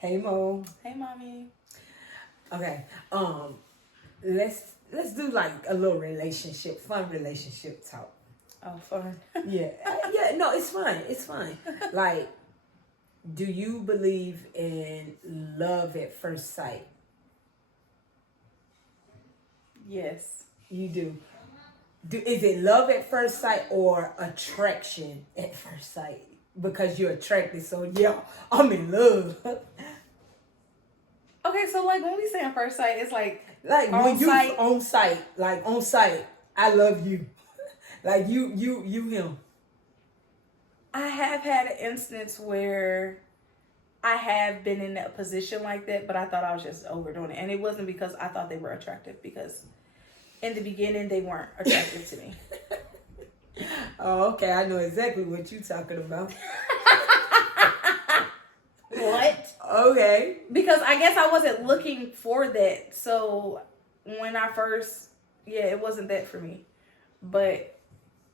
Hey Mo. Hey, mommy. Okay. Let's do like a little fun relationship talk. Oh, fun. Yeah. Yeah. No, it's fine. It's fine. Like, do you believe in love at first sight? Yes. You do. Is it love at first sight or attraction at first sight? Because you're attracted, so yeah, I'm in love. Okay, so like when we say on first sight, it's like Like on when you site. on site, I love you. Like you him. I have had an instance where I have been in a position like that, but I thought I was just overdoing it. And it wasn't because I thought they were attractive, because in the beginning they weren't attractive to me. Oh, okay. I know exactly what you're talking about. What? Okay. Because I guess I wasn't looking for that. So when I first, it wasn't that for me. But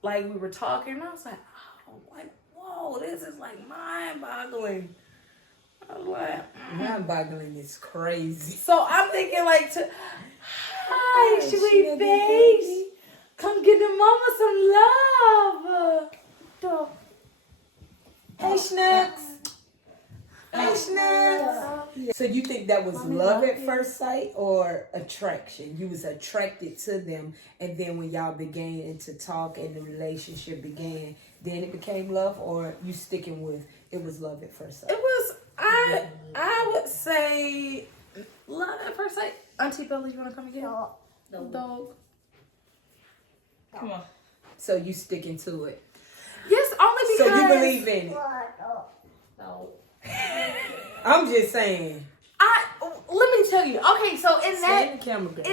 like we were talking, and I was like, oh, like, whoa, this is like mind-boggling. I was like, Mind-boggling is crazy. So I'm thinking like, hi, sweet face. Come give the mama some love. Hey, Snacks. Hey, Snacks. So you think that was love at first sight or attraction? You was attracted to them, and then when y'all began to talk and the relationship began, then it became love, or you sticking with it was love at first sight? It was, I would say love at first sight. Auntie Bella, you want to come again? The dog. Come on. So you sticking to it? Yes, only because. So you believe in it? No. I'm just saying. Let me tell you. Okay, so in Stand the camera, girl.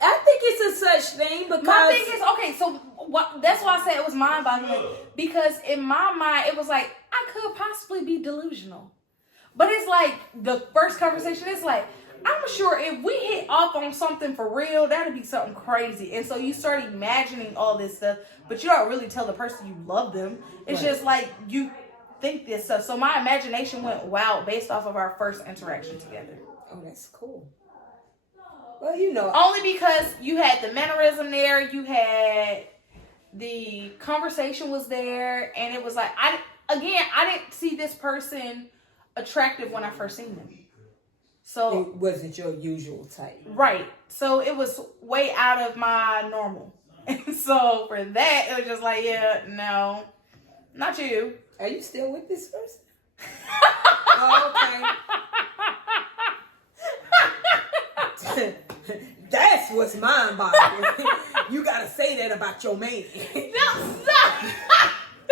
I think it's a such thing because my thing is, okay, so that's why I said it was mind-boggling, because in my mind it was like I could possibly be delusional, but it's like the first conversation is like, I'm sure if we hit off on something for real, that'd be something crazy. And so you start imagining all this stuff, but you don't really tell the person you love them. It's just like you think this stuff. So my imagination went wild based off of our first interaction together. Oh, that's cool. Well, you know. Only because you had the mannerism there, you had the conversation was there, and it was like, I didn't see this person attractive when I first seen them. So it wasn't your usual type. Right. So it was way out of my normal. And so for that, it was just like, yeah, no, not you. Are you still with this person? Oh, okay. That's what's mind-boggling. You gotta say that about your man. No, stop.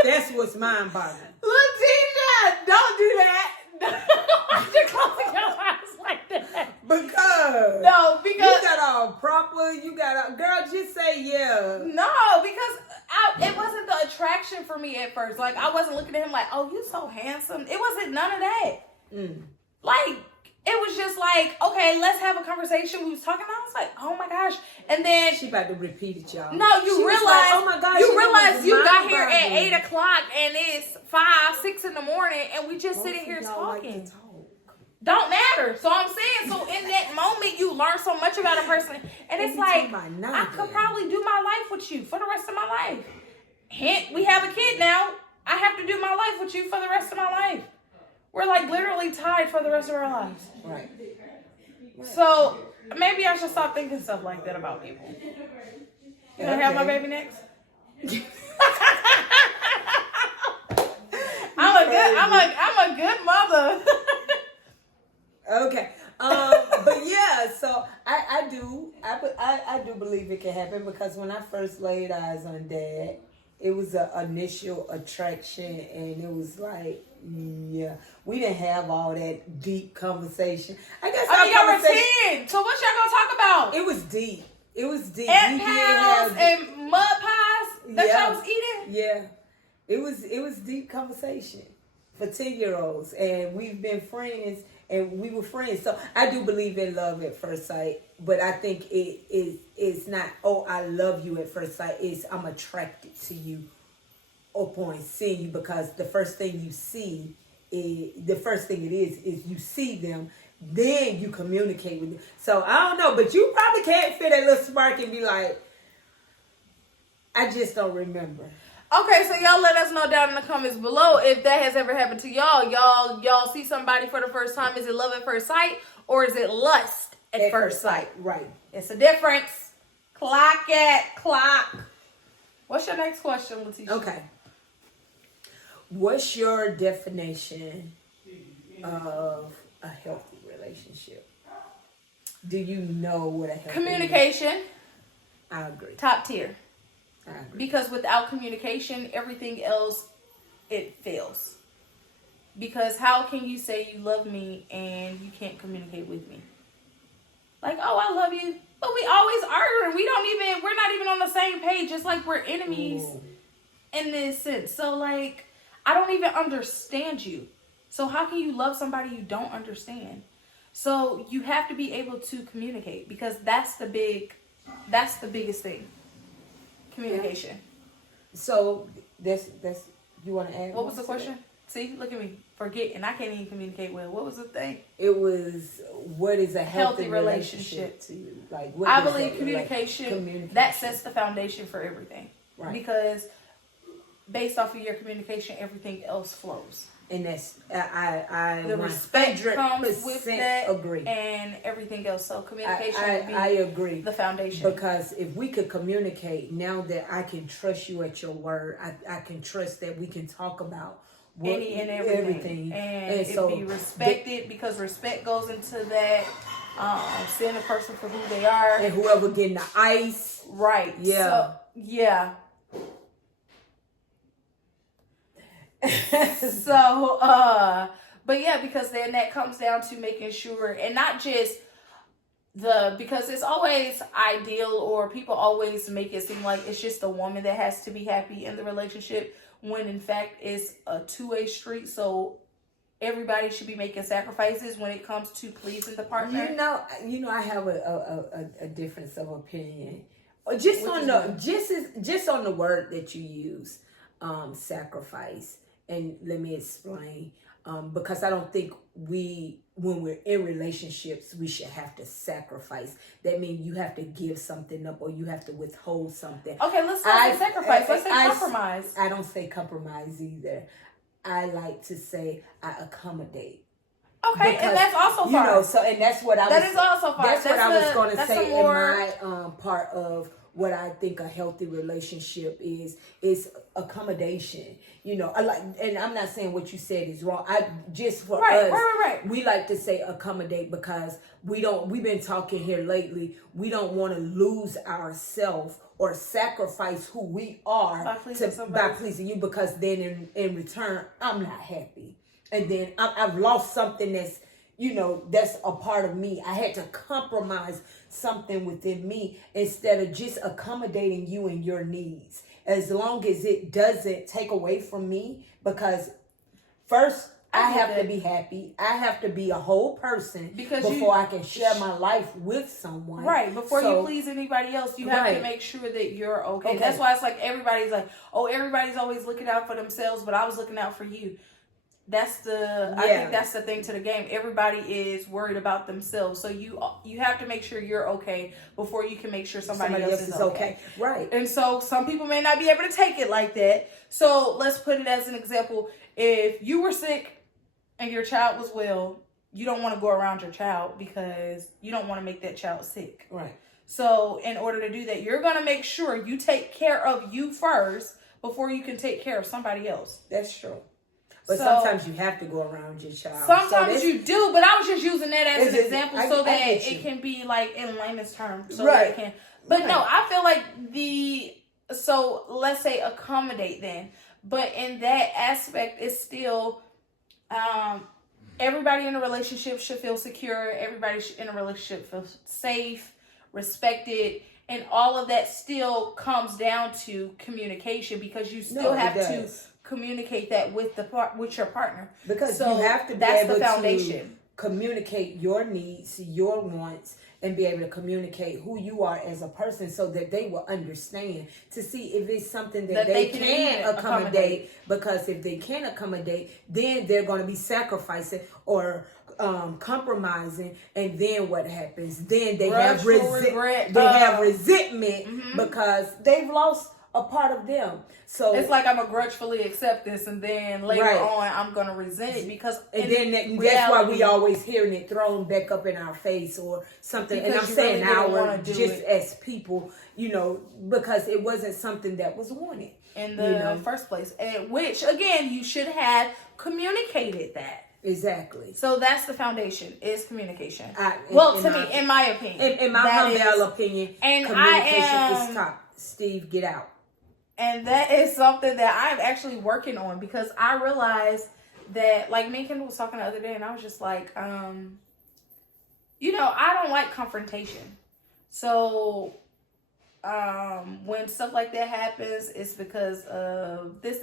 That's what's mind-boggling. Letitia, don't do that. You're closing your eyes like that. Because you got all proper. You got all, girl. Just say yeah. No, because it wasn't the attraction for me at first. Like I wasn't looking at him like, oh, you so handsome. It wasn't none of that. Like it was just like, okay, let's have a conversation. We was talking. I was like, oh my gosh, and then she about to repeat it, y'all. No, you realize. Like, oh my gosh, you realize you got here at 8:00 and it's 5, 6 in the morning, and we just sitting here talking. Like Don't matter. So I'm saying, so in that moment, you learn so much about a person, and it's like I could probably do my life with you for the rest of my life. Hint: we have a kid now. I have to do my life with you for the rest of my life. We're like literally tied for the rest of our lives. Right. So maybe I should stop thinking stuff like that about people. You gonna have my baby next? I'm a good mother. Okay. But yeah, so I do believe it can happen, because when I first laid eyes on Dad, it was an initial attraction, and it was like, yeah, we didn't have all that deep conversation. I guess y'all were 10. So what y'all gonna talk about? It was deep. It was deep. And pies and mud pies that y'all was eating? Yeah. It was deep conversation for 10-year-olds, and we've been friends, and we were friends. So I do believe in love at first sight, but I think it's not, oh, I love you at first sight. It's I'm attracted to you upon seeing you, because the first thing you see the first thing it is you see them, then you communicate with them. So I don't know, but you probably can't feel that little spark and be like, I just don't remember. Okay, so y'all let us know down in the comments below if that has ever happened to y'all. Y'all see somebody for the first time. Is it love at first sight or is it lust at first sight? Right. It's a difference. Clock it. Clock. What's your next question, Letitia? Okay. What's your definition of a healthy relationship? Do you know what a healthy Communication. I agree. Top tier. I agree. Because without communication, everything else, it fails. Because how can you say you love me and you can't communicate with me? Like, oh, I love you, but we always arguing. We're not even on the same page. It's like we're enemies in this sense. So, like, I don't even understand you. So how can you love somebody you don't understand? So you have to be able to communicate, because that's the biggest thing. Communication. So that's you want to add? What was the question? See, look at me. Forget, and I can't even communicate well. What was the thing? It was, what is a healthy relationship to you? Like, I believe communication, that sets the foundation for everything. Right. Because based off of your communication, everything else flows. And that's I the respect comes with that, agree, and everything else. So communication would be I agree, the foundation. Because if we could communicate, now that I can trust you at your word, I can trust that we can talk about any and everything. And so be respected, because respect goes into that. Seeing a person for who they are, and whoever getting the ice, right? Yeah, so, yeah. So, but yeah, because then that comes down to making sure, and not just because it's always ideal, or people always make it seem like it's just the woman that has to be happy in the relationship, when in fact it's a two-way street. So everybody should be making sacrifices when it comes to pleasing the partner. You know, I have a difference of opinion, just on the word that you use, sacrifice. And let me explain, because I don't think when we're in relationships, we should have to sacrifice. That means you have to give something up, or you have to withhold something. Okay, let's not say sacrifice. Let's say compromise. I don't say compromise either. I like to say I accommodate. Okay, because, and that's also fine. You know, so, and that's what I is also fine. That's what I was going to say in my part of what I think a healthy relationship is accommodation. You know, and I'm not saying what you said is wrong. We like to say accommodate, because we've been talking here lately. We don't want to lose ourselves or sacrifice who we are by pleasing you, because then in return, I'm not happy. And then I've lost something that's, you know, that's a part of me. I had to compromise something within me instead of just accommodating you and your needs. As long as it doesn't take away from me, because first I have to be happy. I have to be a whole person before I can share my life with someone. Right. Before you please anybody else, you have to make sure that you're okay. That's why it's like everybody's like, oh, everybody's always looking out for themselves, but I was looking out for you. I think that's the thing to the game. Everybody is worried about themselves. So you have to make sure you're okay before you can make sure somebody else is okay. Right. And so some people may not be able to take it like that. So let's put it as an example. If you were sick and your child was well, you don't want to go around your child because you don't want to make that child sick. Right. So in order to do that, you're going to make sure you take care of you first before you can take care of somebody else. That's true. But sometimes you have to go around your child. Sometimes you do, but I was just using that as an example so that it can be like in layman's terms. So that it can. But no, I feel like so let's say accommodate then. But in that aspect, it's still, everybody in a relationship should feel secure. Everybody in a relationship feel safe, respected. And all of that still comes down to communication, because you still have to communicate that with your partner, because you have to be that's able the foundation. communicate your needs, your wants, and be able to communicate who you are as a person so that they will understand, to see if it's something that they can accommodate. Because if they can't accommodate, then they're going to be sacrificing or compromising, and then what happens? Then they have regret. They have resentment because they've lost a part of them. So it's like I'm gonna grudgefully accept this, and then later on I'm gonna resent it because. And then that's why we always hearing it thrown back up in our face or something. Because and I'm saying really just as people, because it wasn't something that was wanted in the first place, and which again you should have communicated that. Exactly. So that's the foundation, is communication. In my opinion. In my humble opinion, and communication is top. Steve, get out. And that is something that I'm actually working on, because I realized that, like, me and Kendall was talking the other day, and I was just like, I don't like confrontation. So when stuff like that happens, it's because of this,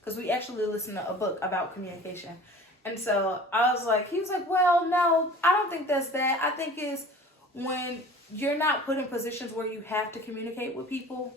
because we actually listened to a book about communication. And so I was like, he was like, well, no, I don't think that's that. I think it's when you're not put in positions where you have to communicate with people,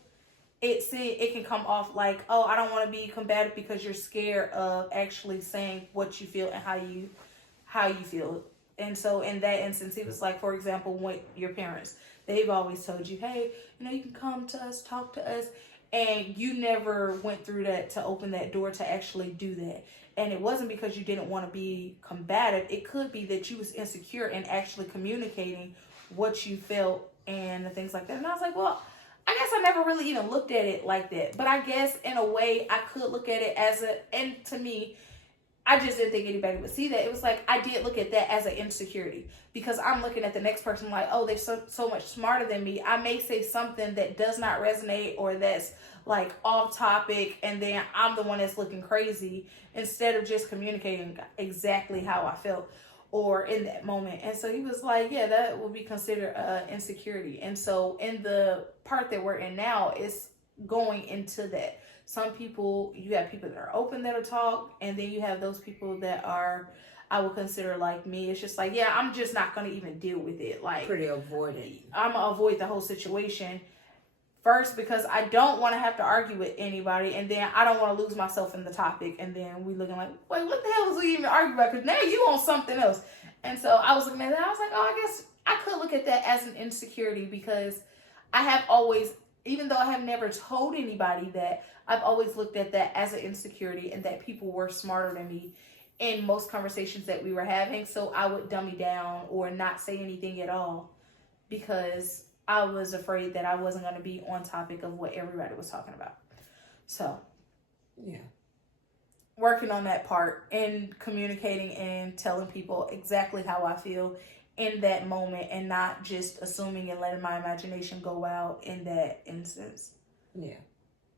it can come off like, oh, I don't want to be combative because you're scared of actually saying what you feel and how you feel. And so in that instance, it was like, for example, when your parents, they've always told you, hey, you can come to us, talk to us. And you never went through that to open that door to actually do that. And it wasn't because you didn't want to be combative. It could be that you was insecure in actually communicating what you felt and the things like that. And I was like, well, I guess I never really even looked at it like that. But I guess in a way I could look at it and to me, I just didn't think anybody would see that. It was like, I did look at that as an insecurity, because I'm looking at the next person like, oh, they're so much smarter than me. I may say something that does not resonate or that's like off topic, and then I'm the one that's looking crazy instead of just communicating exactly how I felt or in that moment. And so he was like, yeah, that would be considered insecurity. And so in the part that we're in now, it's going into that. Some people, you have people that are open that'll talk, and then you have those people that are, I would consider like me. It's just like, yeah, I'm just not going to even deal with it. Like, pretty avoidant. I'm going to avoid the whole situation. First, because I don't want to have to argue with anybody, and then I don't want to lose myself in the topic, and then we looking like, wait, what the hell was we even arguing about? Because now you on something else. And so I was looking at that, I was like, oh, I guess I could look at that as an insecurity, because I have always, even though I have never told anybody that, I've always looked at that as an insecurity, and that people were smarter than me in most conversations that we were having. So I would dummy down or not say anything at all, because I was afraid that I wasn't going to be on topic of what everybody was talking about. So, yeah, working on that part and communicating and telling people exactly how I feel in that moment, and not just assuming and letting my imagination go out in that instance. Yeah.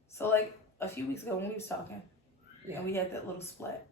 So, like a few weeks ago when we was talking, and we had that little splat.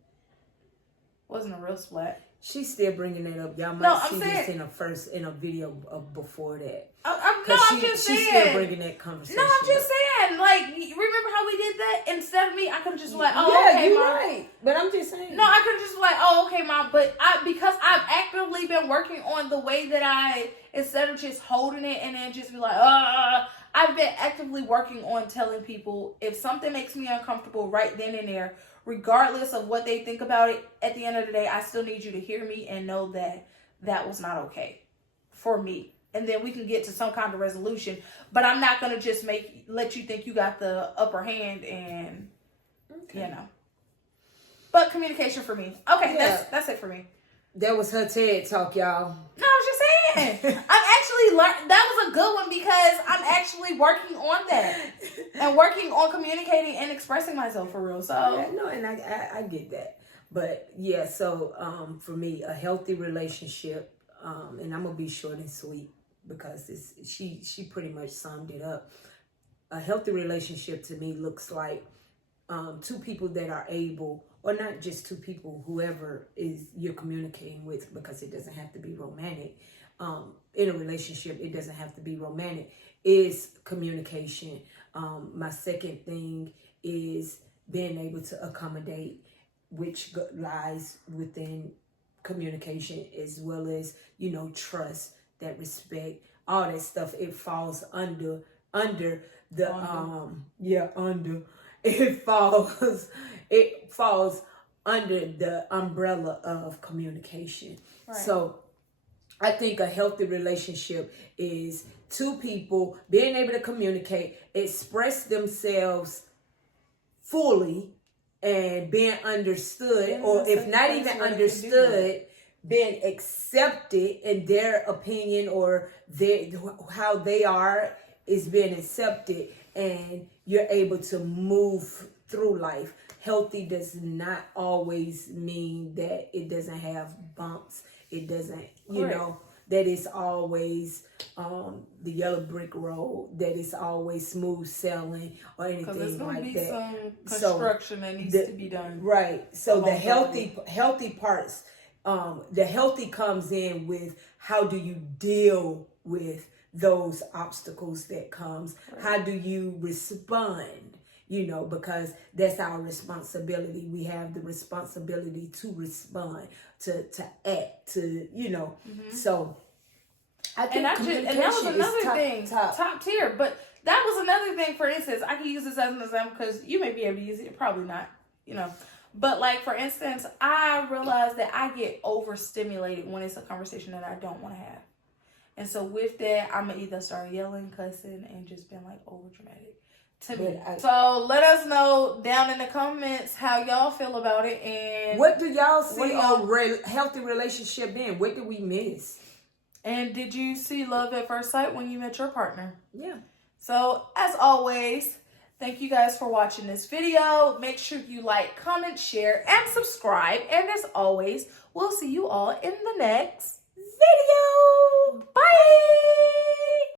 Wasn't a real splat. She's still bringing it up. Y'all might see this in a video before that. I'm just saying. She's still bringing that conversation. No, I'm just saying. Like, remember how we did that? Instead of me, I could have just like, you're Mom. right. But I'm just saying. No, I could have just like, oh, okay, Mom. But because I've actively been working on the way that instead of just holding it and then just be like, I've been actively working on telling people if something makes me uncomfortable right then and there, regardless of what they think about it, at the end of the day, I still need you to hear me and know that that was not okay for me. And then we can get to some kind of resolution. But I'm not going to just let you think you got the upper hand and, But communication for me. Okay, yeah. That's it for me. That was her TED Talk, y'all. No, I was just saying. I'm actually that was a good one, because I'm actually working on that. And working on communicating and expressing myself for real. So no, and I get that. But yeah, so for me, a healthy relationship, and I'm gonna be short and sweet because she pretty much summed it up. A healthy relationship to me looks like two people that are able, or not just two people, whoever is you're communicating with, because it doesn't have to be romantic. In a relationship, it doesn't have to be romantic, is communication. My second thing is being able to accommodate, which lies within communication, as well as, you know, trust, that respect, all that stuff. It falls under the under it falls under the umbrella of communication. Right. So I think a healthy relationship is two people being able to communicate, express themselves fully, and being understood, or if not even understood, being accepted in their opinion, or how they are is being accepted, and you're able to move through life. Healthy does not always mean that it doesn't have bumps. It doesn't, you know, that it's always the yellow brick road, that it's always smooth sailing or anything like that. Some construction that needs to be done. Right. So the healthy parts, the healthy comes in with how do you deal with those obstacles that comes? Right. How do you respond? You know, because that's our responsibility. We have the responsibility to respond, to act, to, you know. Mm-hmm. So I think that was another thing, top tier. But that was another thing. For instance, I can use this as an example because you may be able to use it, probably not, you know. But like, for instance, I realize that I get overstimulated when it's a conversation that I don't want to have. And so with that, I'm going to either start yelling, cussing, and just being like over dramatic. So let us know down in the comments how y'all feel about it, and what do y'all see on healthy relationship being? What did we miss? And did you see love at first sight when you met your partner? Yeah. So as always, thank you guys for watching this video. Make sure you like, comment, share, and subscribe. And as always, we'll see you all in the next video. Bye.